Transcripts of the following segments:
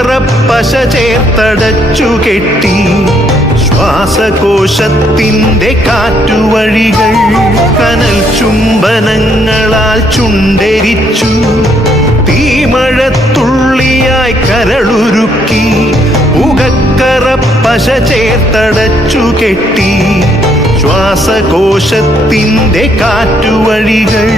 പുകക്കറപ്പശ ചേർത്തടച്ചു കെട്ടി ശ്വാസകോശത്തിന്റെ കാറ്റുവഴികൾ കനൽ ചുംബനങ്ങളാൽ ചുണ്ടരിച്ചു തീമഴത്തുള്ളിയായി കരളുരുക്കി പുകക്കറപ്പശ ചേർത്തടച്ചു കെട്ടി ശ്വാസകോശത്തിന്റെ കാറ്റുവഴികൾ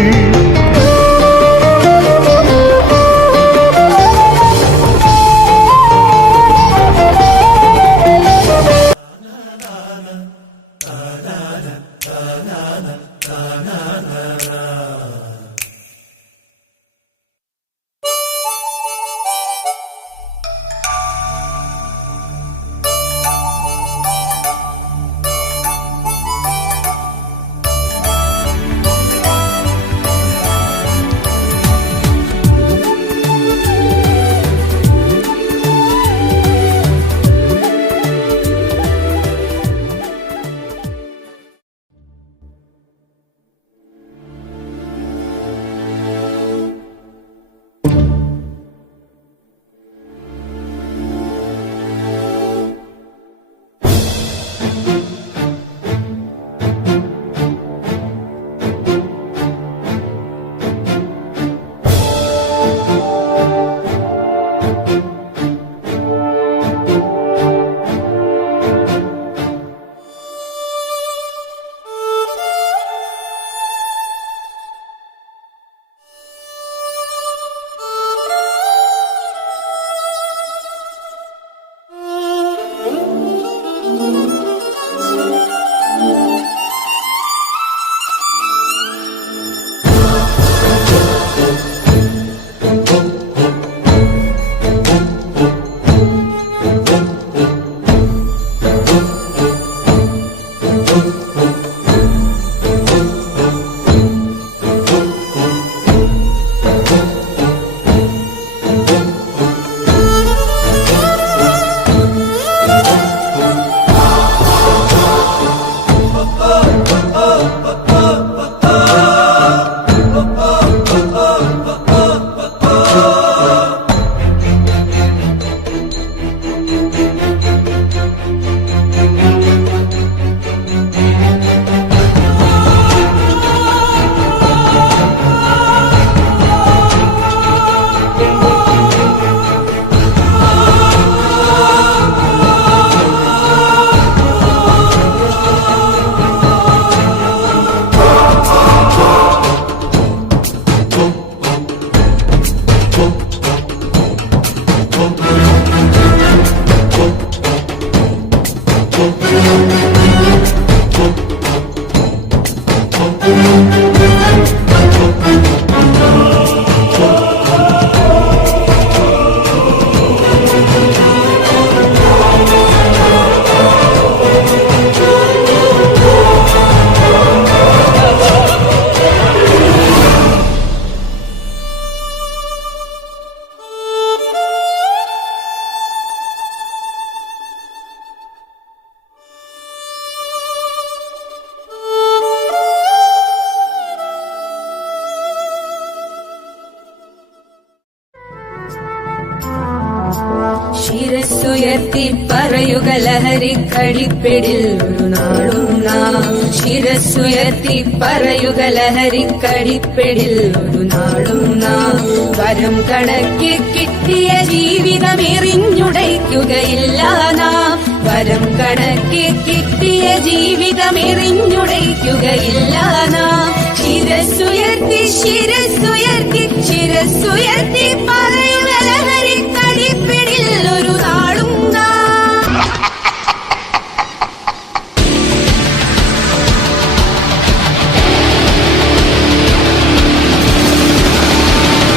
ശിരസ്സുയർത്തി പറയുക ലഹരിക്കടിപ്പിടിൽ ഒരു നാളും നാം. ശിരസ്സുയർത്തി പറയുക ലഹരിക്കടിപ്പിടിൽ ഒരു നാളും നാം. വരം കണക്കി കിട്ടിയ ജീവിതം എറിഞ്ഞുടയ്ക്കുകയില്ല നാം. വരം കണക്കി കിട്ടിയ ജീവിതം എറിഞ്ഞുടയ്ക്കുകയില്ല നാം. ശിരസ്സുയർത്തി ശിരസ്സുയർത്തി ശിരസ്സുയർത്തി പറയുക ലഹരിക്കടിപ്പിടിൽ ഒരു നാളും നാം.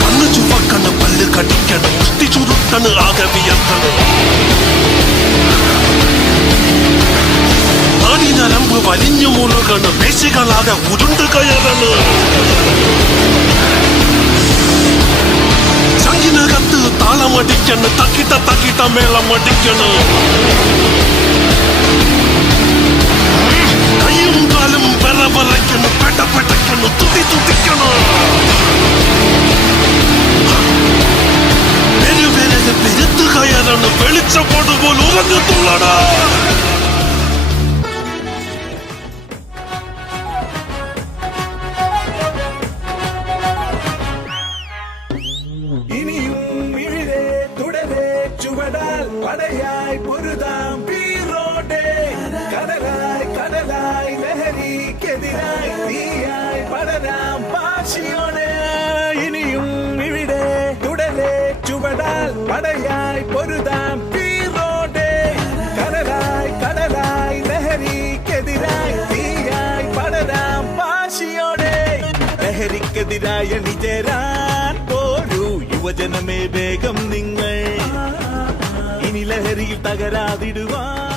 കണ്ണ് ചുവക്കണ് പല്ല് കടിക്കണ് മുഷ്ടി ചുരുട്ടണ് ആകെ വിയർത്തണ് നരമ്പ് വലിഞ്ഞു മുറുകണ് പേശികളാകെ ഉരുണ്ട് കയറണ് ചങ്കിനകത്ത് താളമടിക്കണ് തക്കിട്ട തക്കിട്ട മേളമടിക്കണ് കയ്യും കാലും വിറവിറയ്ക്കണ് പെട്ടപ്പെട്ടയ്ക്കണ് തുടി തുടിക്കണ് പെരുപെരകെ പെരുത്തു കയറ തുള്ളടാ. ഇനിയും ഇവിടെ തുടരെ ചുവടാൽ പടയായി പൊരുതാം പീറോടെ കടലായി കടലായി ലഹരിക്കെതിരായി തീയായി പടരാം വാശിയോടെ ഇനിയും ഇവിടെ തുടരെ ചുവടാൽ പടയായി പൊരുതാം പീറോടെ കടലായി കടലായി ലഹരിക്കെതിരായി തീയായി പടരാം വാശിയോടെ ലഹരിക്കെതിരായ നിജരാൻ പോരൂ യുവജനമേ വേഗം നിങ്ങൾ ഇനി ലഹരിയിൽ തകരാതിടുവാൻ